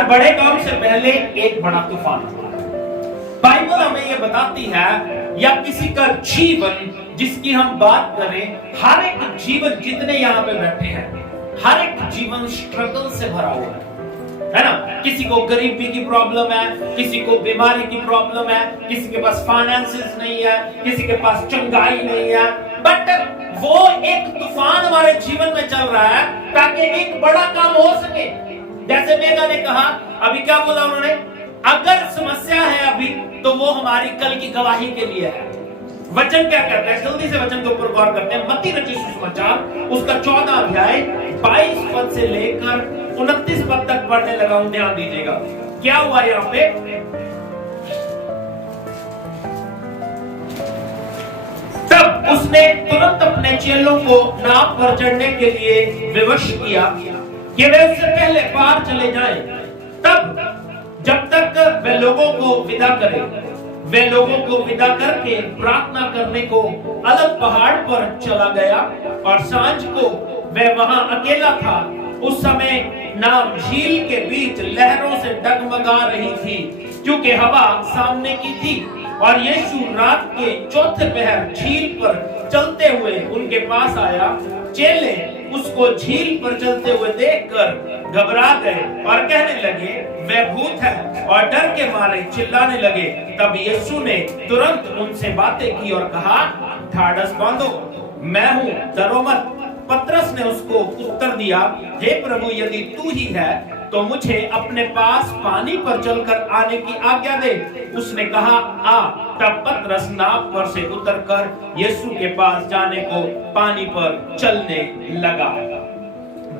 हर बड़े काम से पहले एक बड़ा तूफान आता है। बाइबल हमें यह बताती है, या किसी का जीवन जिसकी हम बात करें, हर एक जीवन जितने यहाँ पे बैठे हैं, हर एक जीवन स्ट्रगल से भरा हुआ है ना। किसी को गरीबी की प्रॉब्लम है, किसी को बीमारी की प्रॉब्लम है, किसी के पास फाइनेंसेस नहीं है, किसी के पास चंगाई नहीं है, बट वो एक तूफान हमारे जीवन में चल रहा है ताकि एक बड़ा काम हो सके। जैसे मेगा ने कहा, अभी क्या बोला उन्होंने, अगर समस्या है अभी तो वो हमारी कल की गवाही के लिए है। वचन क्या कहता है, जल्दी से वचन के ऊपर गौर करते हैं। मत्ती रचित सुसमाचार उसका 14 अध्याय 22 पद से लेकर 29 पद तक पढ़ने लगा हूं, ध्यान दीजिएगा क्या हुआ यहां पे। तब उसने तुरंत अपने चेलों को नाव पर चढ़ने के लिए विवश किया कि वे उससे पहले पार चले जाएं, तब जब तक वे लोगों को विदा करें। वे लोगों को विदा करके प्रार्थना करने को अलग पहाड़ पर चला गया, और सांझ को वह वहां अकेला था। उस समय नाव झील के बीच लहरों से डगमगा रही थी, क्योंकि हवा सामने की थी। और यीशु रात के चौथे पहर झील पर चलते हुए उनके पास आया। चेले उसको झील पर चलते हुए देखकर घबरा गए और कहने लगे, वह भूत है, और डर के मारे चिल्लाने लगे। तब यीशु ने तुरंत उनसे बातें की और कहा, ढाढ़स बांधो, मैं हूं, डरो मत। पतरस ने उसको उत्तर दिया, हे प्रभु, यदि तू ही है तो मुझे अपने पास पानी पर चलकर आने की आज्ञा दे। उसने कहा, आ। तब पतरस नाव पर से उतरकर यीशु के पास जाने को पानी पर चलने लगा।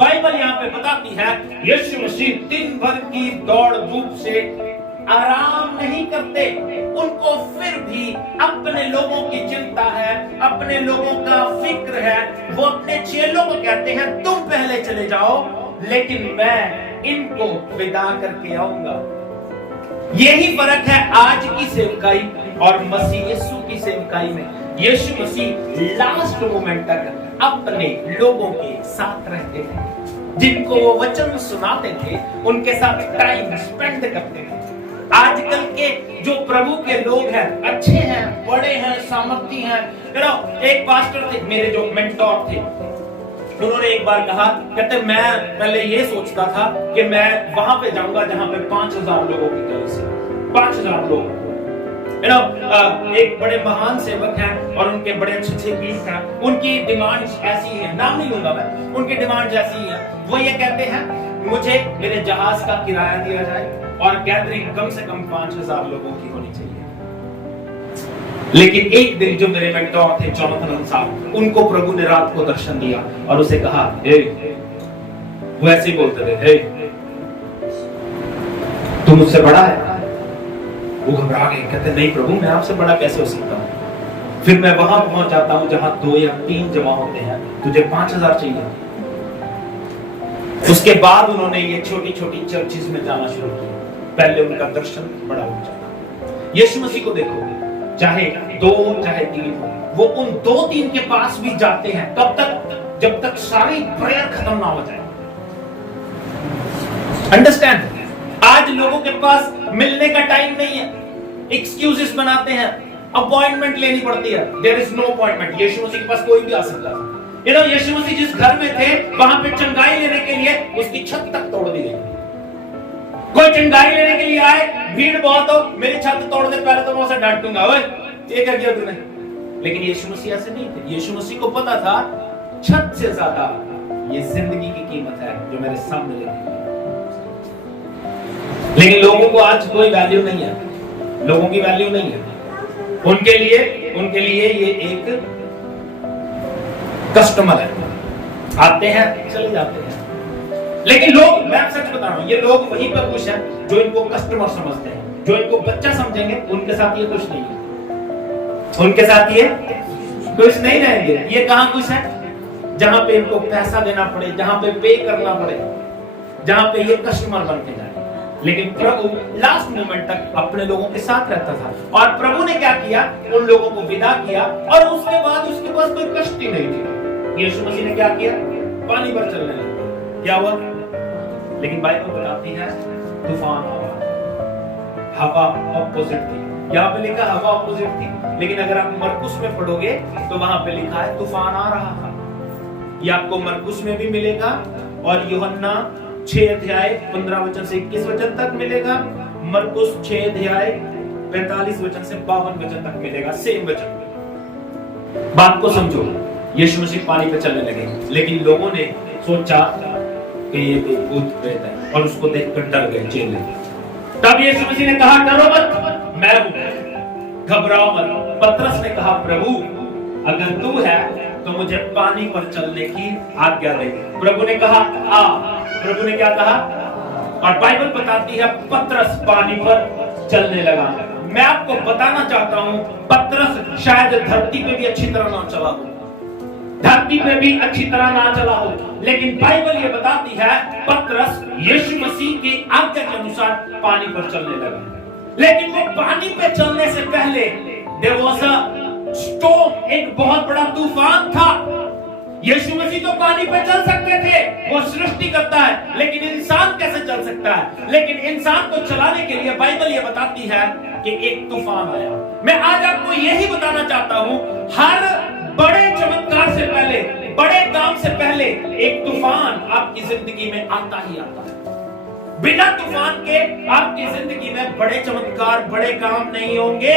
बाइबल यहाँ पे बताती है, यीशु मसीह दिन भर की दौड़ धूप से आराम नहीं करते। उनको फिर भी अपने लोगों की चिंता है, अपने लोगों का फिक्र है। वो अपने चेलों को कहते हैं, तुम पहले चले जाओ, लेकिन मैं इनको विदा करके आऊंगा। यही फर्क है आज की सेवकाई और मसीह यीशु की सेवकाई में। यीशु मसीह लास्ट मोमेंट तक अपने लोगों के साथ रहते थे, जिनको वो वचन सुनाते थे उनके साथ टाइम स्पेंड करते थे। आजकल के जो प्रभु के लोग हैं, अच्छे हैं, बड़े हैं, सामर्थी हैं। एक पास्टर थे मेरे जो मेंटोर थे, उन्होंने एक बार कहा, कहते मैं पहले ये सोचता था कि मैं वहां पे जाऊंगा जहां पे 5000 लोगों की तरह से 5000 लोग। एक बड़े महान सेवक हैं और उनके बड़े अच्छे गीत हैं। उनकी डिमांड्स ऐसी है, नाम नहीं लूंगा मैं, उनकी डिमांड्स ऐसी है। वो ये कहते हैं, मुझे मेरे जहाज का किराया दिया जाए और गैदरिंग कम से कम 5000 लोगों की होनी चाहिए। लेकिन एक दिन जो मेरे मेंटोर थे जोनाथन साहब, उनको प्रभु ने रात को दर्शन दिया और उसे कहा, वो ऐसे ही बोलते थे, तू मुझसे बड़ा है। वो घबरा गए, कहते नहीं प्रभु, मैं आपसे बड़ा कैसे हो सकता हूं। फिर मैं वहां पहुंच जाता हूं जहां 2 या 3 जमा होते हैं, तुझे 5000 चाहिए। उसके बाद उन्होंने ये छोटी छोटी चर्चेस में जाना शुरू किया। पहले उनका दर्शन बड़ा ऊंचा। यीशु मसीह को देखो, चाहे 2 चाहे 3 वो उन 2-3 के पास भी जाते हैं। कब तक? जब तक सारी प्रेयर खत्म ना हो जाए। अंडरस्टैंड? आज लोगों के पास मिलने का टाइम नहीं है, एक्सक्यूजेस बनाते हैं, अपॉइंटमेंट लेनी पड़ती है। There is no appointment. यीशु मसीह के पास कोई भी आ सकता है। यीशु मसीह जिस घर में थे वहां पे चंगाई लेने के लिए उसकी छत तक तोड़ दी गई। कोई चंगाई लेने के लिए आए, भीड़ बहुत हो, मेरी छत तोड़ दे, पहले तो मैं उसे डांटूंगा, ओए ये क्या किया तूने। लेकिन यीशु मसीह ऐसे नहीं थे। यीशु मसीह को पता था छत से ज्यादा ये जिंदगी की कीमत है जो मेरे सामने लगी। लेकिन लोगों को आज कोई वैल्यू नहीं है, लोगों की वैल्यू नहीं है। उनके लिए ये एक कस्टमर है, आते हैं चले जाते हैं। लेकिन लोग, मैं सच बता रहा हूं, ये लोग वहीं पर खुश हैं जो इनको कस्टमर समझते हैं, जो इनको बच्चा समझेंगे उनके साथ ये खुश नहीं है, उनके साथ ये खुश नहीं रहेंगे। ये कहां खुश है? जहां पे इनको पैसा देना पड़े, जहां पे पे करना पड़े, जहां पे ये कस्टमर बन के जाए। लेकिन प्रभु लास्ट मोमेंट तक अपने लोगों के साथ रहता था। और प्रभु ने क्या किया? उन लोगों को विदा किया और उसके बाद उसके पास कोई कश्ती नहीं थी। यीशु मसीह ने क्या किया? पानी पर चलने लगा। क्या हुआ? लेकिन बाइबल बताती है तूफान आ रहा था। हवा ऑपोजिट थी, यहाँ पे लिखा हवा ऑपोजिट थी, लेकिन अगर आप मरकुस में पढ़ोगे तो वहां पे लिखा है तूफान आ रहा था। ये आपको मरकुस में भी मिलेगा और यूहन्ना 6 अध्याय 15 वचन से 21 वचन तक मिलेगा। मरकुस 6 अध्याय 45 वचन से 52 वचन तक मिलेगा, सेम वचन। बात को समझो, यीशु मसीह पानी पे चलने लगे, लेकिन लोगों ने सोचा कि ये भूत प्रेत है और उसको देखकर डर गए चेले। तब यीशु मसीह ने कहा, डरो मत, मैं हूं, घबराओ मत। पतरस ने कहा, प्रभु अगर तू है तो मुझे पानी पर चलने की आज्ञा दे। प्रभु ने कहा, आ। प्रभु ने क्या कहा? और बाइबल बताती है पतरस पानी पर चलने लगा। मैं आपको बताना चाहता हूं, पतरस शायद धरती पे भी अच्छी तरह ना चला हो, धरती पे भी अच्छी तरह ना चला हो, लेकिन बाइबल ये बताती है पतरस यीशु मसीह की आज्ञा के अनुसार पानी पर चलने लगा। लेकिन वो पानी पे चलने से पहले देयर वाज अ स्टॉर्म, एक बहुत बड़ा तूफान था। यीशु मसीह तो पानी पे चल सकते थे, वो सृष्टि करता है, लेकिन इंसान कैसे चल सकता है? लेकिन इंसान को चलाने के लिए बाइबल ये बताती है कि एक तूफान आया। मैं आज आपको यही बताना चाहता हूं, हर बड़े चमत्कार से पहले, बड़े काम से पहले एक तूफान आपकी जिंदगी में आता ही आता है। बिना तूफान के आपकी जिंदगी में बड़े चमत्कार, बड़े काम नहीं होंगे।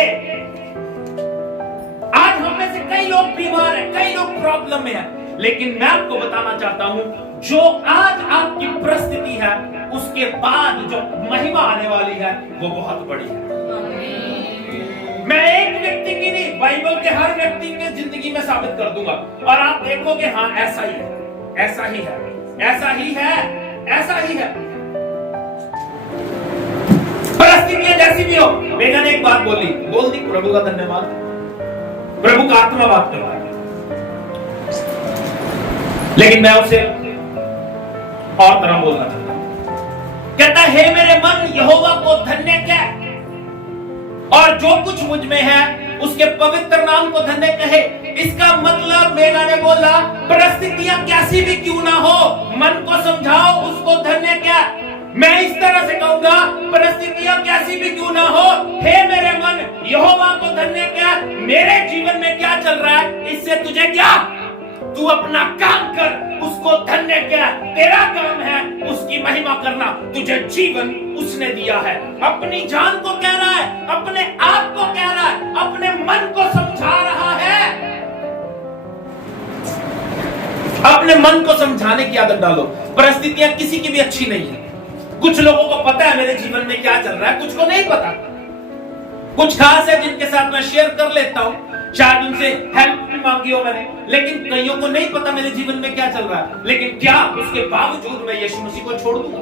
आज हम में से कई लोग बीमार हैं, कई लोग प्रॉब्लम में हैं, लेकिन मैं आपको बताना चाहता हूं, जो आज आपकी परिस्थिति है उसके बाद जो महिमा आने वाली है वो बहुत बड़ी है। मैं एक व्यक्ति की नहीं, बाइबल के हर व्यक्ति के जिंदगी में साबित कर दूंगा और आप देखोगे हाँ ऐसा ही है, ऐसा ही है, ऐसा ही है, ऐसा ही है। परिस्थितियां जैसी भी हो, मेघा ने एक बात बोल दी, प्रभु का धन्यवाद, प्रभु का आत्मा बात कर रहा है। लेकिन मैं उसे और तरह बोलना चाहता हूं। कहता है, हे मेरे मन यहोवा को धन्य कह और जो कुछ मुझ में है उसके पवित्र नाम को धन्य कहे। इसका मतलब मेघा ने बोला, परिस्थितियां कैसी भी क्यों ना हो, मन को समझाओ, उसको धन्य कह। मैं इस तरह से कहूंगा, परिस्थितियां कैसी भी क्यों ना हो, हे मेरे मन यहोवा को धन्य कह। मेरे जीवन में क्या चल रहा है, इससे तुझे क्या, तू अपना काम कर, उसको धन्य कह। तेरा काम है उसकी महिमा करना, तुझे जीवन उसने दिया है। अपनी जान को कह रहा है, अपने आप को कह रहा है, अपने मन को समझा रहा है। अपने मन को समझाने की आदत डालो। परिस्थितियां किसी की भी अच्छी नहीं है। कुछ लोगों को पता है मेरे जीवन में क्या चल रहा है, कुछ को नहीं पता। कुछ खास है जिनके साथ मैं शेयर कर लेता हूं, शायद उनसे हेल्प भी मांगी हो मैंने, लेकिन कईयों को नहीं पता मेरे जीवन में क्या चल रहा है। लेकिन क्या उसके बावजूद मैं यीशु मसीह को छोड़ दूंगा?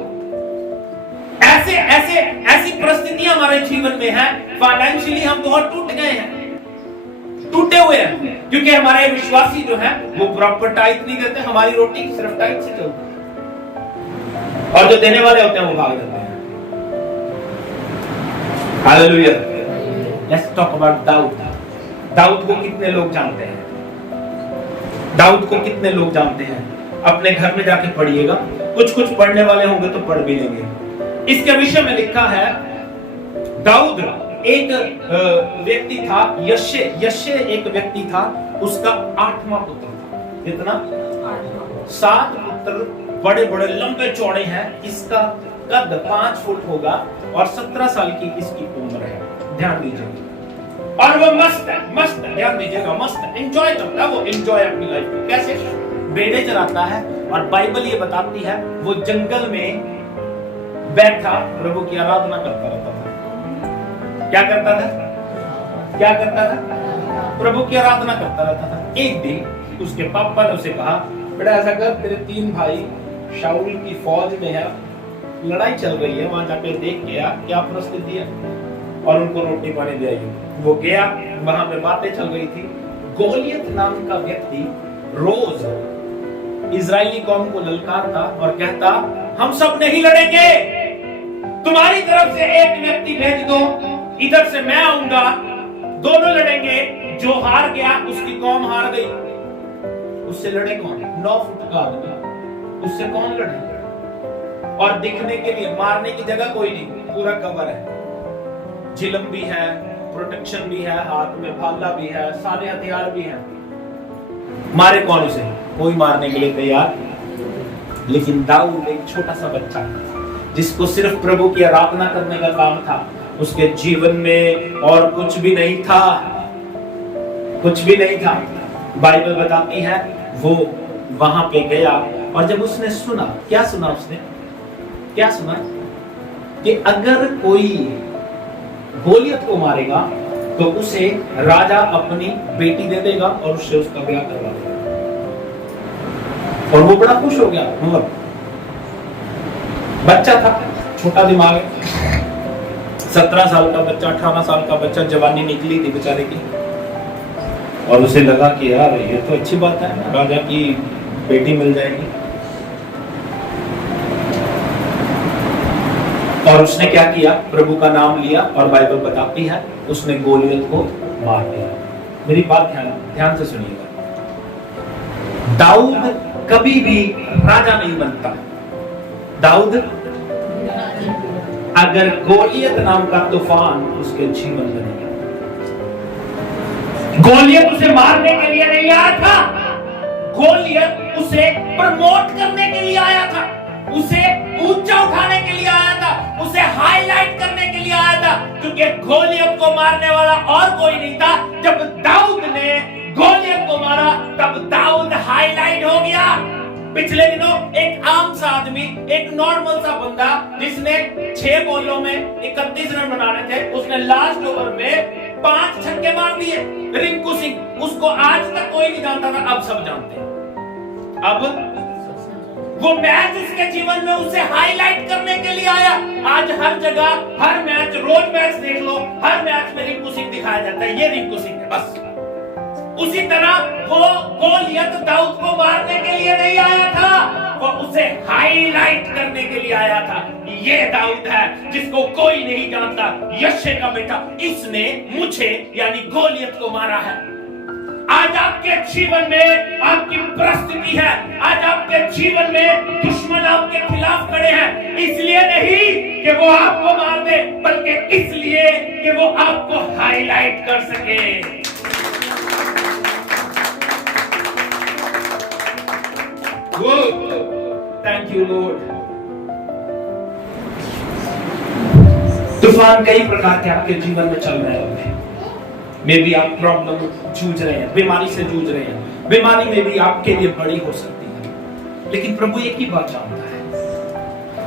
ऐसी परिस्थितियां हमारे जीवन में है। फाइनेंशियली हम बहुत टूट गए हैं, टूटे हुए हैं, क्योंकि हमारे विश्वासी जो है वो प्रॉपर टाइट नहीं देते। हमारी रोटी सिर्फ टाइट से चलती है और जो देने वाले होते हैं वो भाग जाते हैं। Hallelujah. Let's talk about Dawood. Dawood को कितने लोग जानते हैं? दाऊद को कितने लोग जानते हैं? अपने घर में जाके पढ़िएगा, कुछ पढ़ने वाले होंगे तो पढ़ भी लेंगे। इसके विषय में लिखा है, दाऊद एक व्यक्ति था, यश्शे एक व्यक्ति था, उसका 8वां पुत्र था। कितना? 7 पुत्र, बड़े बड़े लंबे चौड़े हैं। इसका कद 5 फुट होगा और 17 साल की इसकी उम्र है। ध्यान दीजिएगा। और वो मस्त है, ध्यान दीजिएगा, मस्त है, एंजॉय करता है, वो एंजॉय अपनी लाइफ को। कैसे? बेड़े चराता है और बाइबल ये बताती है वो जंगल में बैठा प्रभु की आराधना करता रहता था। क्या करता था? क्या करता था? प्रभु की आराधना करता रहता था। एक दिन उसके पापा ने उसे कहा, बेटा ऐसा कर, तेरे 3 भाई शाऊल की फौज में है, लड़ाई चल रही है, वहां जाकर देख के आ क्या परिस्थिति है और उनको रोटी पानी दे आई। वो गया, वहां पे बातें चल रही थी। गोलियत नाम का व्यक्ति रोज इजरायली कौम को ललकारता और कहता, हम सब नहीं लड़ेंगे, तुम्हारी तरफ से एक व्यक्ति भेज दो, इधर से मैं आऊंगा, दोनों लड़ेंगे। जो हार गया उसकी कौम हार गई। उससे लड़े कौन? 9 फुट का आदमी, उससे कौन लड़े? और दिखने के लिए मारने की जगह कोई नहीं, पूरा कवर है, चिलम भी है, प्रोटेक्शन भी है, हाथ में भाला भी है, सारे हथियार भी हैं। मारे कौन उसे? कोई मारने के लिए तैयार। लेकिन दाऊद एक छोटा सा बच्चा जिसको सिर्फ प्रभु की आराधना करने का काम था, उसके जीवन में और कुछ भी नहीं था, कुछ भी नहीं था। बाइबल बताती है वो वहां पे गया और जब उसने सुना, क्या सुना उसने? क्या सुना? कि अगर कोई गोलियत को मारेगा तो उसे राजा अपनी बेटी दे देगा और उससे उसका ब्याह करवा देगा। और वो बड़ा खुश हो गया। मतलब बच्चा था, छोटा दिमाग है, 17 साल का बच्चा, 18 साल का बच्चा, जवानी निकली थी बेचारे की, और उसे लगा कि यार ये तो अच्छी बात है, राजा की बेटी मिल जाएगी। और उसने क्या किया? प्रभु का नाम लिया और बाइबल बताती है उसने गोलियत को मार दिया। मेरी बात ध्यान से सुनिएगा, दाऊद कभी भी राजा नहीं बनता। दाऊद अगर गोलियत नाम का तूफान उसके जीवन में नहीं, गोलियत उसे मारने के लिए नहीं आया था, गोलियत उसे प्रमोट करने के लिए आया था, उसे ऊंचा उठाने के लिए आया था, उसे हाईलाइट करने के लिए आया था। क्योंकि गोलियत को मारने वाला और कोई नहीं था। जब दाऊद ने गोलियत को मारा तब दाऊद हाईलाइट हो गया। पिछले दिनों एक आम सा आदमी, एक नॉर्मल सा बंदा जिसने 6 बॉलों में 31 रन बनाने थे, उसने लास्ट ओवर में 5 छक्के मार दिए। रिंकू सिंह, उसको आज तक कोई नहीं जानता था, अब सब जानते हैं। अब वो मैच उसके जीवन में उसे हाईलाइट करने के लिए आया। आज हर जगह, हर मैच, रोज मैच देख लो, हर मैच में रिंकू सिंह दिखाया जाता है, ये रिंकू सिंह है बस। उसी तरह वो गोलियत दाऊद को मारने के लिए नहीं आया था, वो उसे हाईलाइट करने के लिए आया था। ये दाऊद है जिसको कोई नहीं जानता, यशे का बेटा, इसने मुझे यानी गोलियत को मारा है। आज आपके जीवन में आपकी परिस्थिति है, आज आपके जीवन में दुश्मन आपके खिलाफ खड़े हैं, इसलिए नहीं कि वो आपको मार दे, बल्कि इसलिए कि वो आपको हाईलाइट कर सके। Thank you Lord. तूफान कई प्रकार के आपके जीवन में चल रहे होंगे। मे भी आप प्रॉब्लम जूझ रहे हैं, बीमारी से जूझ रहे हैं, बीमारी में भी आपके लिए बड़ी हो सकती है, लेकिन प्रभु एक ही बात जानता है,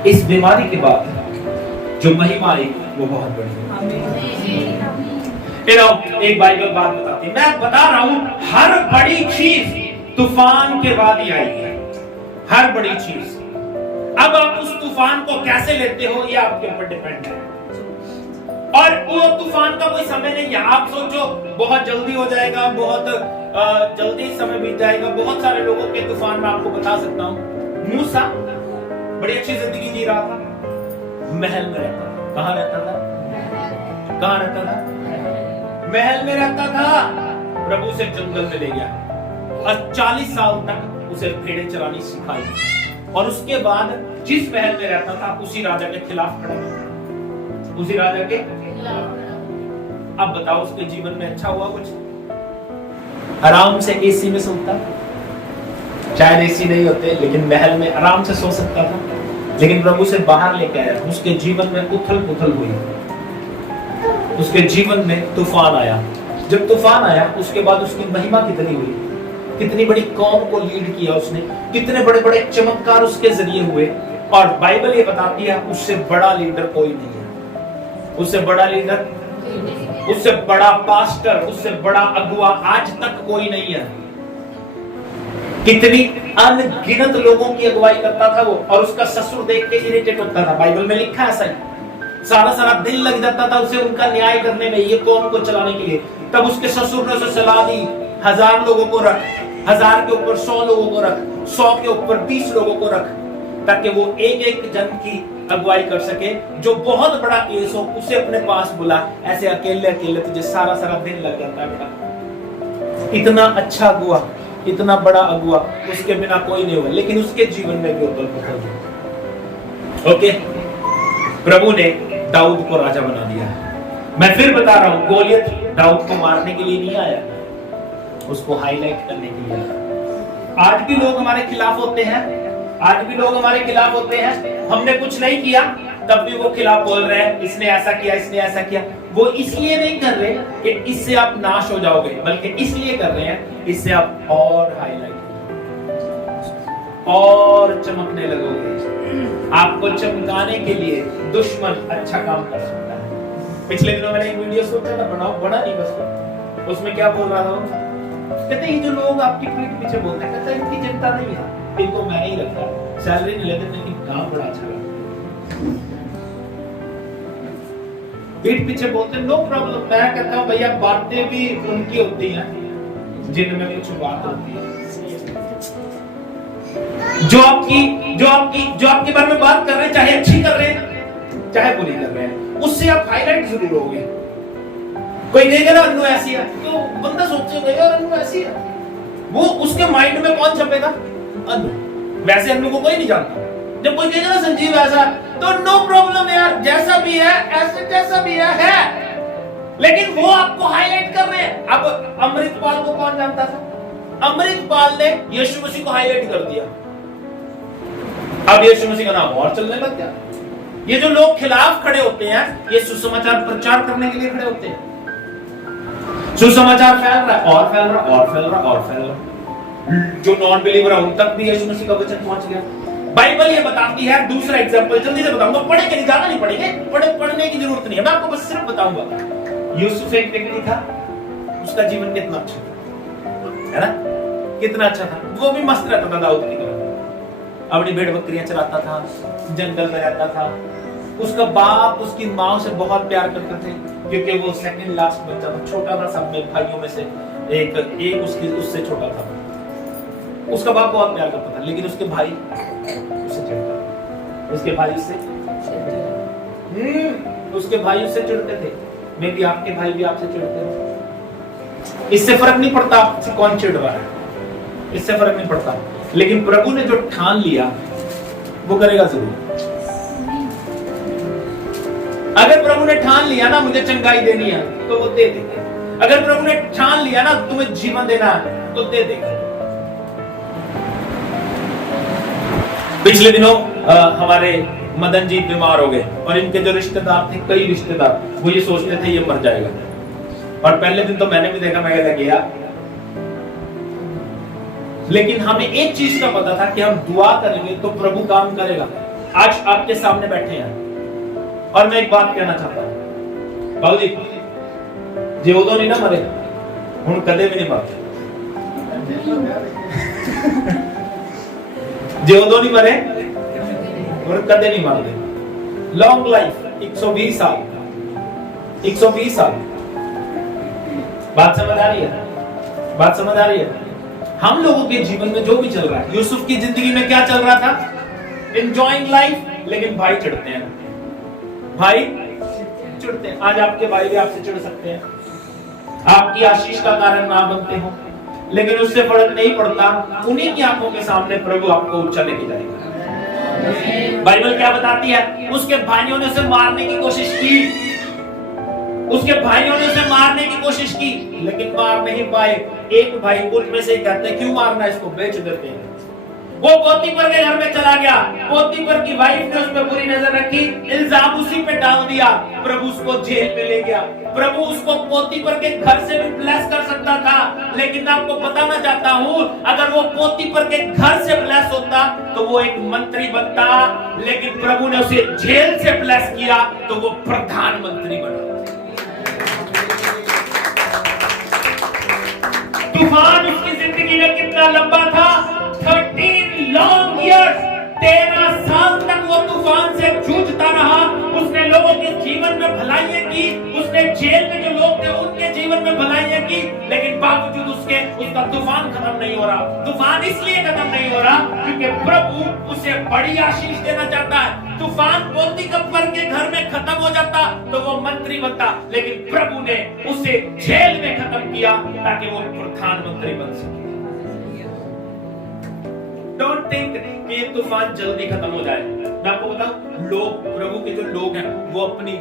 इस बीमारी के बाद जो महिमा आई वो बहुत बड़ी है। एक बाइबल बात बताती है, मैं बता रहा हूं, हर बड़ी चीज तूफान के बाद ही आई है, हर बड़ी चीज। अब आप उस तूफान को कैसे लेते हो ये आपके ऊपर डिपेंड है। और वो तूफान का कोई समय नहीं है। आप सोचो बहुत जल्दी हो जाएगा, बहुत जल्दी समय बीत जाएगा। बहुत सारे लोगों के तूफान मैं आपको बता सकता हूँ। मूसा बड़ी अच्छी जिंदगी जी रहा था, महल में रहता था। कहाँ रहता था? कहाँ रहता था? महल में रहता था। प्रभु उसे जंगल में ले गया और 40 साल तक उसे भेड़ें चरानी सिखाई, और उसके बाद जिस महल में रहता था उसी राजा के खिलाफ खड़ा था, उसी राजा के। अब बताओ उसके जीवन में अच्छा हुआ कुछ? आराम से एसी में सोता, शायद एसी नहीं होते लेकिन महल में आराम से सो सकता था, लेकिन प्रभु से बाहर लेके आया। उसके जीवन में उथल पुथल हुई, उसके जीवन में तूफान आया। जब तूफान आया उसके बाद उसकी महिमा कितनी हुई, कितनी बड़ी कौम को लीड किया उसने, कितने बड़े बड़े चमत्कार उसके जरिए हुए। और बाइबल ये बताती है उससे बड़ा लीडर कोई नहीं है, उससे बड़ा लीडर, उससे बड़ा पास्टर, उससे बड़ा अगुआ आज तक कोई नहीं है। कितनी अनगिनत लोगों की अगुवाई करता था वो, और उसका ससुर देख के इरिटेट होता था। बाइबल में लिखा है ऐसा ही, सारा सारा दिन लग जाता था उसे उनका न्याय करने में, ये कौम को चलाने के लिए। तब उसके ससुर ने उसे सलाह दी, 1000 लोगों को रख, 1000 के ऊपर 100 लोगों को रख, 100 के ऊपर 20 लोगों को रख, ताकि वो एक एक जन की अगुवाई कर सके। जो बहुत बड़ा केस हो उसे अपने पास बुला, ऐसे अकेले अकेले तुझे सारा सारा दिन लग जाता है बेटा। इतना अच्छा अगुआ, इतना बड़ा अगुआ, उसके बिना कोई नहीं हुआ, लेकिन उसके जीवन में भी उथल पुथल हुई। ओके, प्रभु ने दाऊद को राजा बना दिया। मैं फिर बता रहा हूं, गोलियत दाऊद को मारने के लिए नहीं आया, उसको हाईलाइट करने के लिए आया। आज भी लोग हमारे खिलाफ होते हैं, आज भी लोग हमारे खिलाफ होते हैं। हमने कुछ नहीं किया तब भी वो खिलाफ बोल रहे हैं, इसने ऐसा किया, इसने ऐसा किया। वो इसलिए नहीं कर रहे कि इससे आप नाश हो जाओगे, बल्कि इसलिए कर रहे हैं इससे आप और हाईलाइट और चमकने लगोगे। आपको चमकाने के लिए दुश्मन अच्छा काम कर सकता है। पिछले दिनों मैंने एक वीडियो सोचा था, बना नहीं बस, उसमें क्या बोल रहा था, कहते ये जो लोग आपकी पीठ पीछे बोलते हैं, कहते इनकी चिंता नहीं है, इनको मैंने ही रखा, सैलरी नहीं लेते, लेकिन काम बड़ा अच्छा लगता। पीठ पीछे बोलते नो प्रॉब्लम। मैं कहता हूँ भैया बातें भी उनकी होती हैं जिनमें कुछ बात होती है। जो आपके बारे में बात कर रहे हैं, चाहे अच्छी कर रहे हैं चाहे बुरी कर रहे हैं, उससे आप हाईलाइट जरूर होगे। कोई कहेगा ना अन्नू ऐसी है, तो बंदा सोचेगा यार अन्नू ऐसी है, वो उसके माइंड में कौन छपेगा? अन्नू। वैसे अन्नू को कोई नहीं जानता। जब कोई कहेगा ना संजीव ऐसा, तो नो प्रॉब्लम यार, जैसा भी है ऐसे जैसा भी है। लेकिन वो आपको हाईलाइट कर रहे हैं। अब अमृतपाल को कौन जानता था? अमृतपाल ने यीशु मसीह को हाईलाइट कर दिया। अब यीशु मसीह का नाम और चलने लग गया। ये जो लोग खिलाफ खड़े होते हैं, ये सुसमाचार प्रचार करने के लिए खड़े होते हैं। सुसमाचार फैल रहा है और फैल रहा और फैल रहा और फैल रहा। जो नॉन बिलीवर है उन तक भी यीशु मसीह का वचन पहुंच गया। बाइबल ये बताती है, दूसरा एग्जांपल जल्दी से बताऊंगा, पढ़ेंगे नहीं, ज्यादा नहीं पढ़ेंगे, पढ़ने की जरूरत नहीं है, मैं आपको बस सिर्फ बताऊंगा। यूसुफ एक व्यक्ति था, उसका जीवन कितना अच्छा था, है ना? कितना अच्छा था। वो भी मस्त रहता था दाऊद की तरह, अपनी भेड़ बकरियां चराता था, जंगल में रहता था। उसका बाप उसकी माँ से बहुत प्यार करते थे, क्योंकि वो सेकंड लास्ट बच्चा था, छोटा था सब में भाइयों में से एक उससे छोटा था। उसका बाप बहुत प्यार करता था, लेकिन उसके भाई उससे चिढ़ता, उसके भाई उससे चिढ़ते थे। मे भी आपके भाई भी आपसे चिढ़ते हैं। इससे फर्क नहीं पड़ता आपसे कौन चिढ़ रहा है, इससे फर्क नहीं पड़ता। लेकिन प्रभु ने जो ठान लिया वो करेगा जरूर। अगर प्रभु ने ठान लिया ना मुझे चंगाई देनी है तो वो दे देगा। अगर प्रभु ने ठान लिया ना तुम्हें जीवन देना है तो दे देगा। पिछले दिनों हमारे मदन जी बीमार हो गए और इनके जो रिश्तेदार थे, कई रिश्तेदार, वो ये सोचते थे ये मर जाएगा। और पहले दिन तो मैंने भी देखा, मैं कहता गया, लेकिन हमें एक चीज का पता था कि हम दुआ करेंगे तो प्रभु काम करेगा। आज आपके सामने बैठे हैं और मैं एक बात कहना चाहता हूं, बाबू जी जे उदो नहीं ना मरे हुण कदे भी नहीं मरते। जे उदो नहीं मरे हुण कदे नहीं मरते। लॉन्ग लाइफ 120 साल, 120 साल। बात समझ आ रही है? बात समझ आ रही है? हम लोगों के जीवन में जो भी चल रहा है, यूसुफ की जिंदगी में क्या चल रहा था? एंजॉयिंग लाइफ, लेकिन भाई चिढ़ते हैं, भाई चिढ़ते हैं। आज आपके भाई भी आपसे चिढ़ सकते हैं, आपकी आशीष का कारण ना बनते हो, लेकिन उससे फर्क नहीं पड़ता। उन्हीं की आंखों के सामने प्रभु आपको ऊंचा लेके जाएगा। बाइबल क्या बताती है? उसके भाइयों ने उसे मारने की कोशिश की, उसके भाइयों ने उसे मारने की कोशिश की, लेकिन मार नहीं पाए। एक भाई उनमें से कहते हैं क्यों मारना, इसको बेच देते हैं। वो पोतीफर के घर में चला गया, पोतीफर की वाइफ ने उस पर बुरी नजर रखी, इल्जाम उसी पे डाल दिया, प्रभु उसको जेल में ले गया। प्रभु उसको पोतीफर के घर से भी ब्लेस कर सकता था, लेकिन मैं आपको बताना चाहता हूं, अगर वो पोतीफर के घर से ब्लेस होता तो वो एक मंत्री बनता, लेकिन प्रभु ने उसे जेल से ब्लेस किया तो वो प्रधानमंत्री बना। तूफान उसकी जिंदगी में कितना लंबा था? 13 लॉन्ग इयर्स, 13 साल तक वो तूफान से जूझता रहा। उसने लोगों के जीवन में भलाइयां की, उसने जेल में जो लोग थे उनके जीवन में भलाइयां की, लेकिन बावजूद उसका तूफान खत्म नहीं हो रहा। तूफान इसलिए खत्म नहीं हो रहा क्योंकि प्रभु उसे बड़ी आशीष देना चाहता है। तूफान पोतीफर के घर में खत्म हो जाता तो वो मंत्री बनता, लेकिन प्रभु ने उसे जेल में खत्म किया ताकि वो प्रधानमंत्री बन सके। डोंट थिंक कि ये तूफान जल्दी खत्म हो जाए। मैं आपको बताऊं, लोग, प्रभु के जो लोग हैं, वो अपनी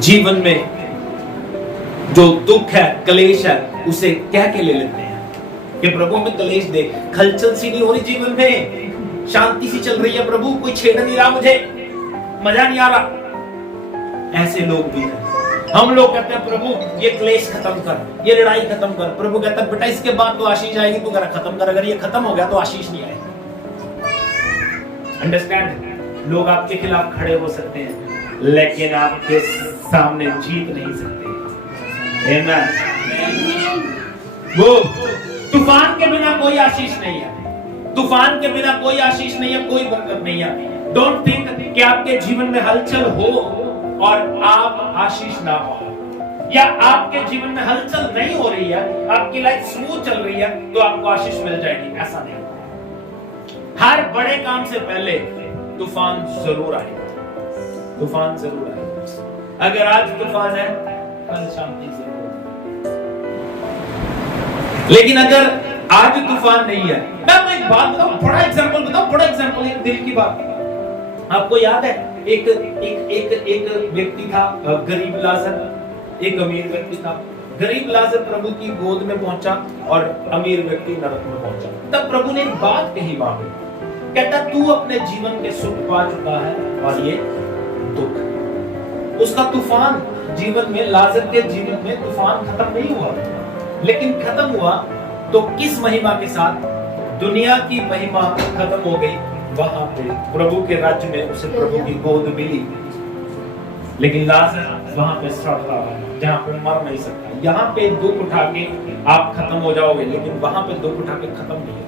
जीवन में जो दुख है, क्लेश है, उसे कह के ले लेते हैं कि प्रभु हमें क्लेश दे। हलचल सी नहीं हो रही जीवन में, शांति सी चल रही है, प्रभु कोई छेड़ नहीं रहा, मुझे मजा नहीं आ रहा। ऐसे लोग भी हैं। हम लोग कहते हैं प्रभु ये क्लेश खत्म कर, ये लड़ाई खत्म कर। प्रभु कहता है बेटा इसके बाद तो आशीष आएगी, तू जरा खत्म कर। अगर ये खत्म हो गया तो आशीष नहीं आएगी। अंडरस्टैंड? लोग आपके खिलाफ खड़े हो सकते हैं, लेकिन आपके सामने जीत नहीं सकते। आमीन। वो तूफान के बिना कोई आशीष नहीं है, तूफान के बिना कोई आशीष नहीं है, कोई बरकत नहीं है। डोंट थिंक कि आपके जीवन में हलचल हो और आप आशीष ना हो, या आपके जीवन में हलचल नहीं हो रही है, आपकी लाइफ स्मूथ चल रही है तो आपको आशीष मिल जाएगी, ऐसा नहीं। हर बड़े काम से पहले तूफान जरूर आएगा, तूफान जरूर आएगा। अगर आज तूफान है, कल शांति जरूर। लेकिन अगर आज तूफान नहीं है, मैं आपको एक बात बताऊं, बड़ा एग्जांपल बताऊं, बड़ा एग्जांपल, एक दिल की बात। आपको याद है एक एक एक एक व्यक्ति था, गरीब लाजर, एक अमीर व्यक्ति था। गरीब लाजर प्रभु की गोद में पहुंचा और अमीर व्यक्ति नरक में पहुंचा। तब प्रभु ने एक बात कही वहां पे, कहता तू अपने जीवन के सुख पा चुका है और ये दुख। उसका तूफान जीवन में, लाजर के जीवन में तूफान खत्म नहीं हुआ, लेकिन खत्म हुआ तो किस महिमा के साथ? दुनिया की महिमा खत्म हो गई, वहां पे प्रभु के राज्य में उसे प्रभु की गोद मिली। लेकिन लाजर वहां पे सड़ रहा है, जहां पे मर नहीं सकता। यहाँ पे दुख उठा के आप खत्म हो जाओगे, लेकिन वहां पे दुख उठा के खत्म नहीं है।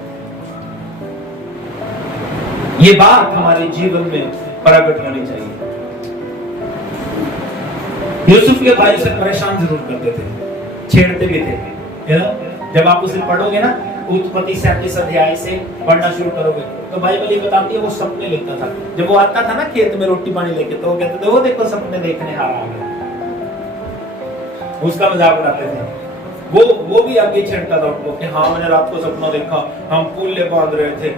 ये बात हमारे जीवन में प्रकट होनी चाहिए। यूसुफ के भाई उसे परेशान जरूर करते थे, छेड़ते भी थे, है ना? जब आप उसे पढ़ोगे ना, उत्पत्ति 37 अध्याय से पढ़ना शुरू करोगे तो बाइबल ये बताती है वो सपने लेता था। जब वो आता था ना खेत में रोटी पानी लेके, तो वो कहते थे वो देखो सपने देखने आ रहा है, उसका मजाक उड़ाते थे। वो भी आगे छेड़ता था उनको कि हाँ मैंने रात को सपना देखा, हम पुल्ले बांध रहे थे,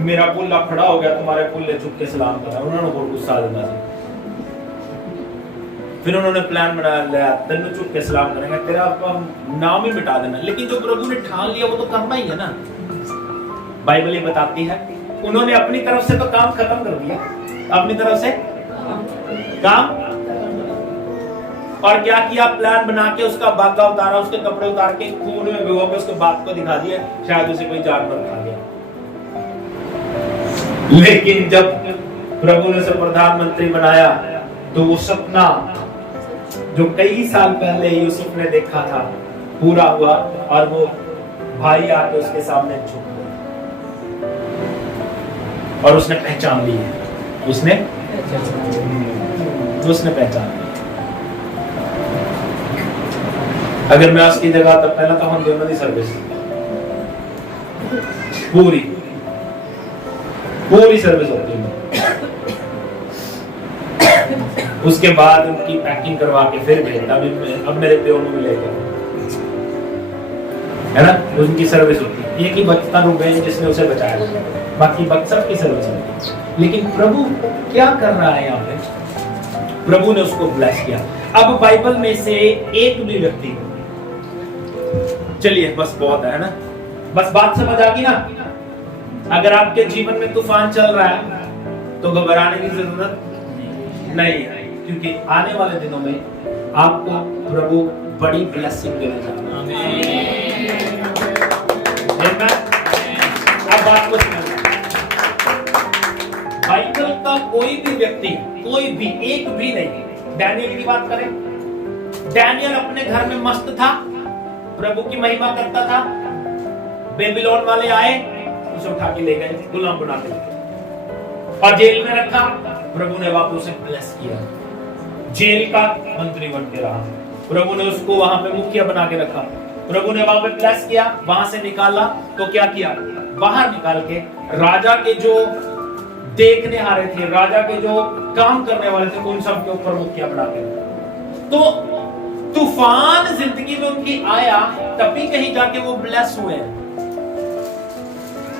मेरा पुल्ला खड़ा हो गया, तुम्हारे पुल्ले चुप के सलाम करा। उन्होंने बहुत गुस्सा आ जाता था। फिर उन्होंने प्लान बनाया, तेनू चुप के सलाम करेंगे, तेरा नाम ही मिटा देना। लेकिन जो प्रभु ने ठान लिया वो तो करना ही है ना। बाइबल ये बताती है उन्होंने अपनी तरफ से तो काम खत्म कर दिया, अपनी तरफ से काम, और क्या किया? प्लान बना के उसका बागा उतारा, उसके कपड़े उतार के खून में भिगो के उसके बाप को दिखा दिया, शायद उसे कोई जानवर खा गया। लेकिन जब प्रभु ने उसे प्रधानमंत्री बनाया तो वो सपना जो कई साल पहले यूसुफ ने देखा था पूरा हुआ, और वो भाई आके उसके सामने झुक गए और उसने पहचान ली है, उसने पहचान ली। अगर मैं उसकी जगह तब पहला तो हम दोनों की सर्विस पूरी सर्विस होती है। उसके बाद उनकी पैकिंग करवा के फिर भेजता, अब मेरे प्यो में मिलेगा, है ना? उनकी सर्विस होती है। ये कि बचता रुक गए जिसने उसे बचाया, बाकी सब की सर्विस है। लेकिन प्रभु क्या कर रहा है यहाँ पे? प्रभु ने उसको ब्लेस किया। अब बाइबल में से एक भी व्यक्ति, चलिए बस बहुत है ना, बस बात समझ आ गई ना। अगर आपके जीवन में तूफान चल रहा है तो घबराने की जरूरत नहीं है, क्योंकि आने वाले दिनों में आपको प्रभु बड़ी ब्लेसिंग देने जा रहा है। अब बात को समझिए, बाइबल का कोई भी व्यक्ति, कोई भी एक भी नहीं, डैनियल की बात करें, डैनियल अपने घर में मस्त था, प्रभु की महिमा करता था। बेबीलोन वाले आए, उसे उठा के ले गए, गुलाम बना के ले गए और जेल में रखा। प्रभु ने वापस उसे ब्लेस किया, जेल का मंत्री बन के रहा। प्रभु ने उसको वहां पे मुखिया बना के रखा। प्रभु ने वहां पे ब्लेस किया, वहां से निकाला तो क्या किया? बाहर निकाल के राजा के जो देखने आ रहे थे, राजा के जो काम करने वाले थे, उन सब के ऊपर मुखिया बना के। तो तूफान जिंदगी में उनकी आया, तभी कहीं जाके वो ब्लेस हुए,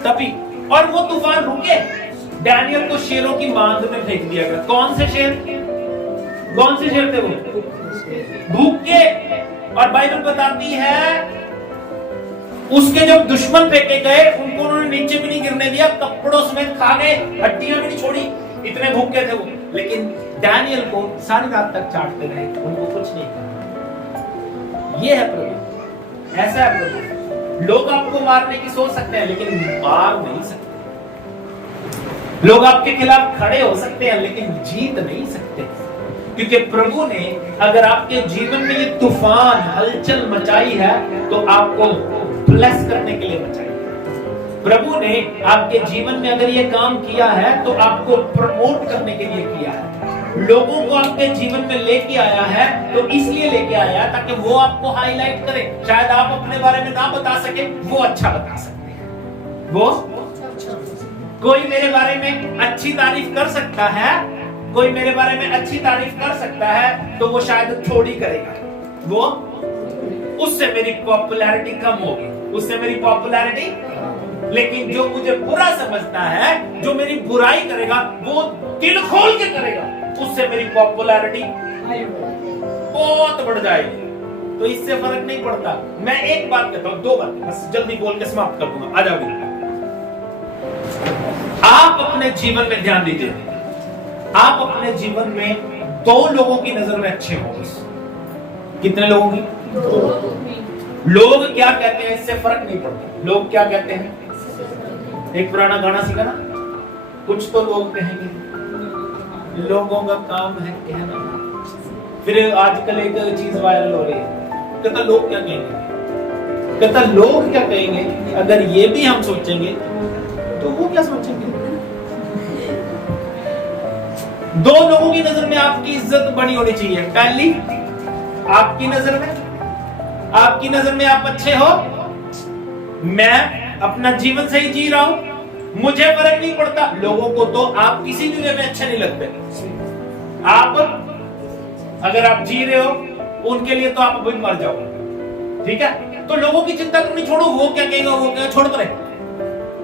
तभी। और वो तूफान रुके, डैनियल को शेरों की मांद में फेंक दिया गया। कौन से शेर थे वो? भूखे। और बाइबल बताती है उसके जब दुश्मन फेंके गए उनको उन्होंने नीचे भी नहीं गिरने दिया, कपड़ों समेत खा गए, हड्डियां भी नहीं छोड़ी, इतने भूखे थे वो। लेकिन डैनियल को सारी रात तक चाटते रहे, उनको कुछ नहीं कहा। ये है प्रभु, ऐसा है प्रभु। लोग आपको मारने की सोच सकते हैं लेकिन मार नहीं सकते। लोग आपके खिलाफ खड़े हो सकते हैं लेकिन जीत नहीं सकते, क्योंकि प्रभु ने अगर आपके जीवन में ये तूफान हलचल मचाई है तो आपको ब्लेस करने के लिए मचाई है। प्रभु ने आपके जीवन में अगर ये काम किया है तो आपको प्रमोट करने के लिए किया है। लोगों को आपके जीवन में लेके आया है तो इसलिए लेके आया है ताकि वो आपको हाईलाइट करे। शायद आप अपने बारे में ना बता सके, वो अच्छा बता सकते हैं। वो कोई मेरे बारे में अच्छी तारीफ कर सकता है, कोई मेरे बारे में अच्छी तारीफ कर सकता है तो वो शायद थोड़ी करेगा, वो उससे मेरी पॉपुलैरिटी कम होगी, उससे मेरी पॉपुलैरिटी। लेकिन जो मुझे बुरा समझता है, जो मेरी बुराई करेगा, वो दिल खोल के करेगा, उससे मेरी पॉपुलैरिटी बहुत बढ़ जाएगी। तो इससे फर्क नहीं पड़ता। मैं एक बात कहता हूं, दो बातें बस जल्दी बोल के समाप्त कर दूंगा, आ जाओगे। आप अपने जीवन में ध्यान दीजिए, आप अपने जीवन में दो लोगों की नजर में अच्छे हो। कितने लोगों की? लोग क्या कहते हैं इससे फर्क नहीं पड़ता। लोग क्या कहते हैं? एक पुराना गाना सीखा ना, कुछ तो लोग कहेंगे, लोगों का काम है कहना। फिर आजकल एक चीज वायरल हो रही है, कहता लोग क्या कहेंगे, कहता लोग क्या कहेंगे। अगर ये भी हम सोचेंगे तो वो क्या सोचेंगे? दो लोगों की नजर में आपकी इज्जत बनी होनी चाहिए। पहली, आपकी नजर में आप अच्छे हो, मैं अपना जीवन सही जी रहा हूं, मुझे फर्क नहीं पड़ता। लोगों को तो आप किसी भी वे में अच्छे नहीं लगते। आप अगर आप जी रहे हो उनके लिए तो आप अभी मर जाओगे, ठीक है? तो लोगों की चिंता करनी छोड़ो, वो क्या कहेगा, वो क्या, छोड़ दो।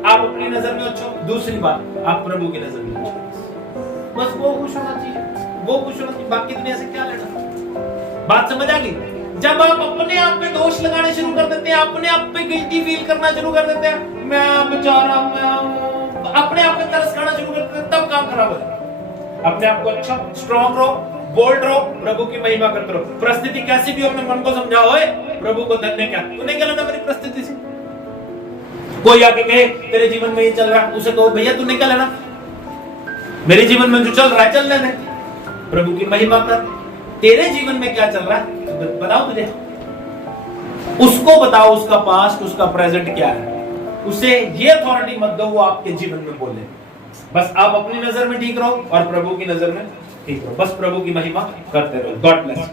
आप अपनी नजर में अच्छे हो। दूसरी बात, आप प्रभु की नजर में अच्छे हो। बस वो खुश होना चाहिए, वो खुश होना चाहिए, बाकी दुनिया से क्या लेना। बात समझ आ गई? जब आप अपने आप पे दोष लगाने शुरू कर देते हैं, अपने आप पे गिल्टी फील करना शुरू कर देते हैं, मैं बेचारा, मैं अपने आप पे तरस खाना शुरू कर देते हैं, तब काम खराब हो जाता है। अपने आप को अच्छा, स्ट्रॉन्ग रहो, बोल्ड रहो, प्रभु की महिमा करते रहो। परिस्थिति कैसी भी हो, अपने मन को समझाओ, प्रभु को धन्य क्या, तूने क्या लेना मेरी परिस्थिति से। कोई आके कहे तेरे जीवन में ये चल रहा है, उसे कहो भैया तूने क्या लेना, मेरे जीवन में जो चल रहा है चल लेने, प्रभु की महिमा कर। तेरे जीवन में क्या चल रहा है बताओ तुझे, उसको बताओ, उसका पास्ट, उसका प्रेजेंट क्या है, उसे ये अथॉरिटी मत दो वो आपके जीवन में बोले। बस आप अपनी नजर में ठीक रहो और प्रभु की नजर में ठीक रहो। बस प्रभु की महिमा करते रहो। God bless.